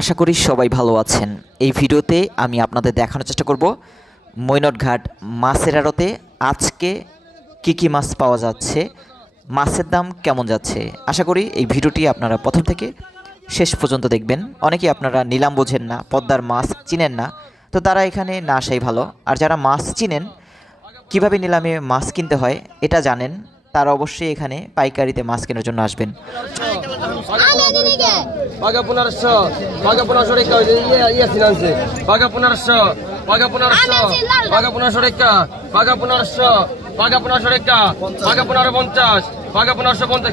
আশা করি সবাই ভালো আছেন। এই ভিডিওতে আমি আপনাদের দেখানোর চেষ্টা করব মৈনটঘাট মাছের আড়তে আজকে কি মাছ পাওয়া যাচ্ছে, মাছের দাম কেমন যাচ্ছে। আশা করি এই ভিডিওটি আপনারা প্রথম থেকে শেষ পর্যন্ত দেখবেন। অনেকেই আপনারা নিলাম বোঝেন না, পদ্মার মাছ চিনেন না, তো তারা এখানে না আসাই ভালো। আর যারা মাছ চিনেন, কিভাবে নিলামে মাছ কিনতে হয় এটা জানেন, তারা অবশ্যই এখানে পাইকারিতে মাছ কেনার জন্য আসবেন।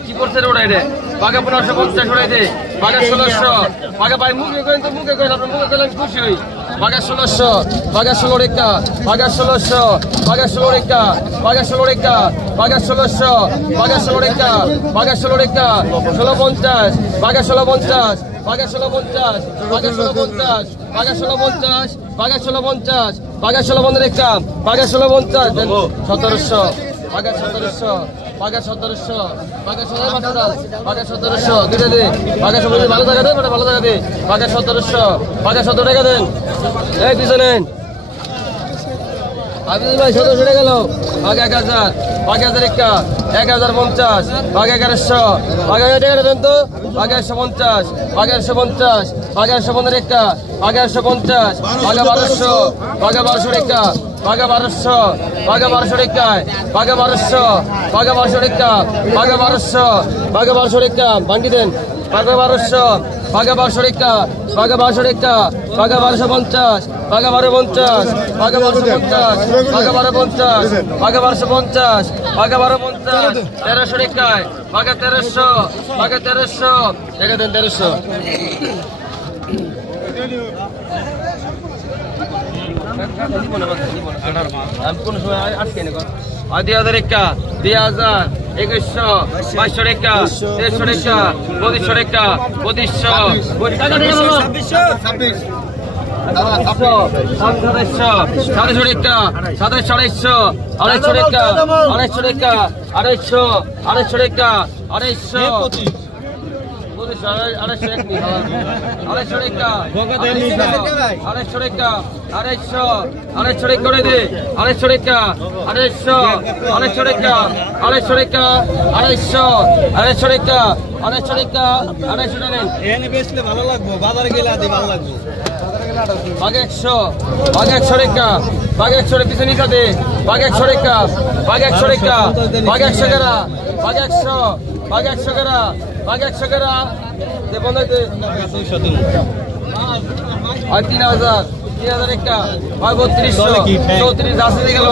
কি করছে ওড়াই রে বাঘা 1550 ওড়াই দে বাঘা 1600 বাঘা ভাই মুখে করেন তো মুখে করেন আপনার মুখে করেন খুশি হই বাঘা 1600 বাঘা 16 রেখা বাঘা 1600 বাঘা 16 রেখা বাঘা 16 রেখা বাঘা 1600 বাঘা 16 রেখা বাঘা 16 রেখা 1650 বাঘা 1650 বাঘা 1650 বাঘা 1650 বাঘা 1650 বাঘা 1650 বাঘা 16 রেখা বাঘা 1650 1700 বাঘা 1700 বাঘা 1700 বাঘা 1700 বাঘা 1700 দিতে দে বাঘা সবাই ভালো টাকা দে ভালো টাকা দে বাঘা 1700 বাঘা 17 টাকা দেন এই পিছনে আবিদ ভাই 1700 টাকা গেল বাঘা 1000 বাঘা 1050 বাঘা 1100 বাঘা টাকা দেন তো বাঘা 150 বাঘা 150 বাঘা 150 টাকা বাঘা 150 বাঘা 1200 বাঘা 1200 টাকা বাঘা 1200 বাঘা 1200 টাকা বাঘা 1200 বাঘা 1200 টাকা বাঘা 1200 বাঘা 1200 টাকা ভাঙি দেন বাঘা 1200 বাঘা 1200 টাকা বাঘা 1200 টাকা বাঘা 1250 বাঘা 1250 বাঘা 1250 বাঘা 1250 বাঘা 1250 বাঘা 1250 1300 টাকা বাঘা 1300 বাঘা 1300 টাকা দেন 1300 কোন সময় আটকে নেব 2000 টাকা 2000 2100 2200 টাকা 2300 টাকা 2200 টাকা ভালো লাগবো বাজারে গেলে ভালো লাগবে বাঘ 100 বাঘ 100 টাকা বাঘ 100 পিছনে কাটে বাঘ 100 টাকা বাঘ 100 টাকা বাঘ 100 টাকা বাঘ 100 বাঘ 100 টাকা বাঘ 100 টাকা দে বন্ধে 3000 টাকা বাঘ 3400 আছে গেল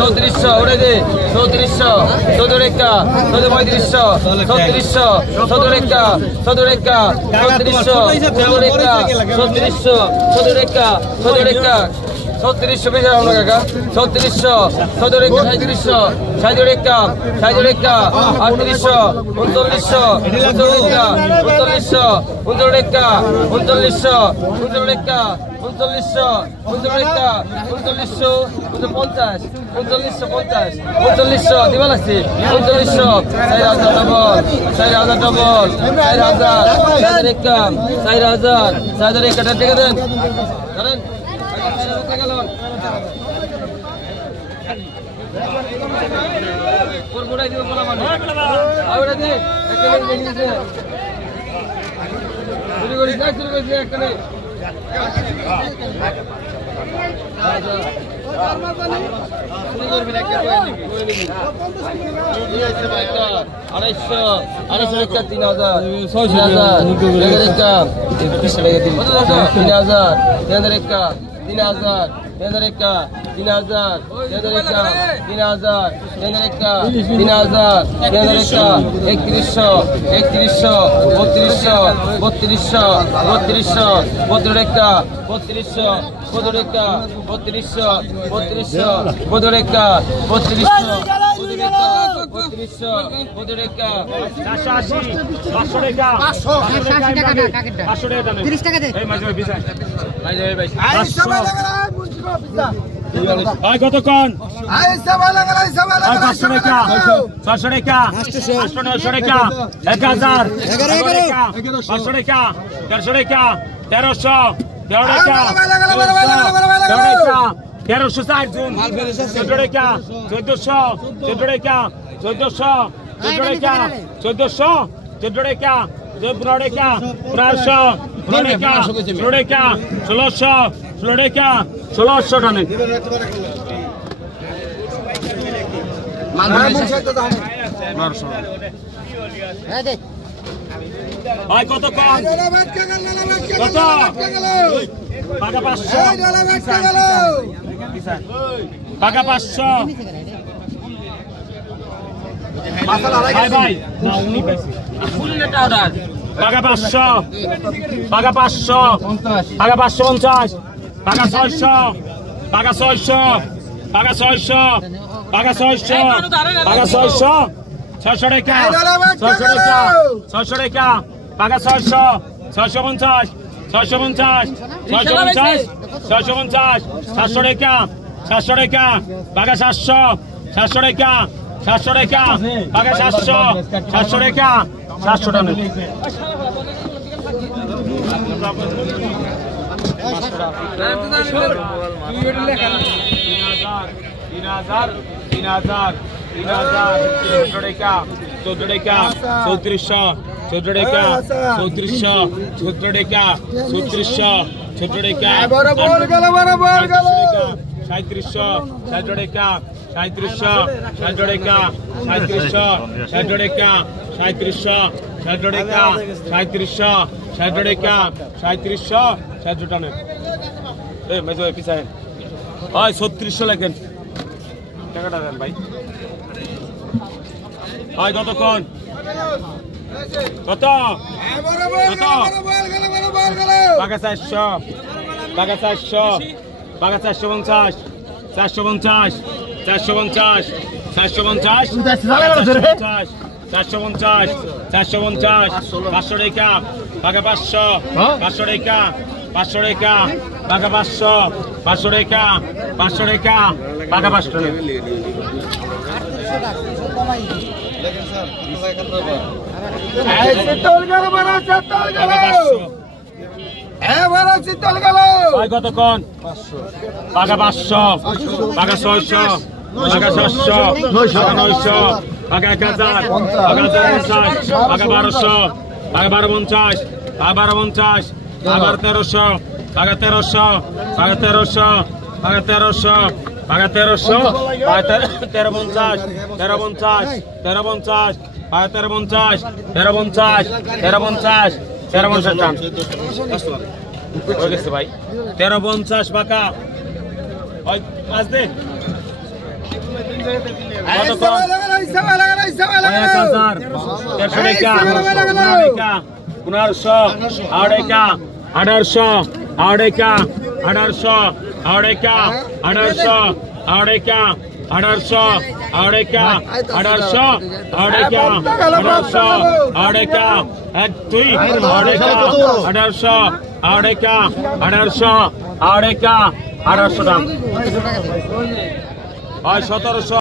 3400 ওরে দে 3400 14 টাকা 3500 3400 14 টাকা 14 টাকা 3400 14 টাকা 3400 14 টাকা 14 টাকা 3600 বেশি আমরা কাকা 3600 14 টাকা 3700 60 টাকা 60 টাকা 3800 3900 39 টাকা 3900 19 টাকা 3900 19 টাকা 3900 19 টাকা 3900 49 4950 4900 দিবা লাগছে 4900 4000 ডবল 4000 ডবল 4000 4000 টাকা 4000 4000 টাকা টাকা দেন জানেন ওর মোড়াই দিব বলা মানে আওড়া দে একটা নিয়েছে শুরু করি দেখ শুরু করি একটা নেই শুরু করবি না একটা করে নিবি 250 টাকা 3000 6000 টাকা 20 টাকা দিবি 3000 টাকা 3000 3000 টাকা 3000 টাকা 3000 টাকা 3000 টাকা 3100 3100 3200 3200 3200 টাকা 3200 32 টাকা 3200 3200 32 টাকা 3200 কতক্ষণ 500 টাকা 600 টাকা 800 টাকা 1000 500 টাকা 150 টাকা 1300 টাকা 1300 4 জুন 14 টাকা 1400 টাকা 1400 টাকা 1400 টাকা 15 টাকা 1500 টাকা 16 টাকা 1600 টাকা 1600 টাকা ভাই কত কম কত টাকা 500 টাকা 500 ভাই ভাই না উনি পাইছি টাকা 500 টাকা 500 টাকা 550 টাকা 600 টাকা 600 টাকা 600 টাকা 600 টাকা 600 600 টাকা 600 টাকা 600 টাকা টাকা 600 650 650 650 650 700 টাকা 700 টাকা টাকা 700 700 টাকা 700 টাকা টাকা 700 700 টাকা 700 টাকা তিন হাজার 14 টাকা 14 টাকা 3400 14 টাকা 3400 14 টাকা 3400 14 টাকা 3700 17 টাকা 3700 17 টাকা 3700 17 টাকা 3700 17 টাকা 3700 17 টাকা 3700 17 টাকা এই মেজো পিছায় ওই 3600 লেখেন টাকাটা দেন ভাই ভাই কতক্ষণ কত কত টাকা 400 টাকা 400 টাকা 450 450 450 450 450 450 500 টাকা টাকা 500 500 টাকা 500 টাকা টাকা 500 500 টাকা 500 টাকা টাকা 500 টাকা কতক্ষণ টাকা 500 টাকা 600 টাকা 700 টাকা 900 টাকা 1000 টাকা 1050 টাকা 1200 টাকা 1250 টাকা 1250 টাকা 1300 টাকা 1300 টাকা 1300 টাকা 1300 টাকা 1300 টাকা 1350 1350 1350 টাকা 1350 1350 1350 1350 হয়ে গেছে ভাই 1350 টাকা ওই পাঁচ দে 1800 1700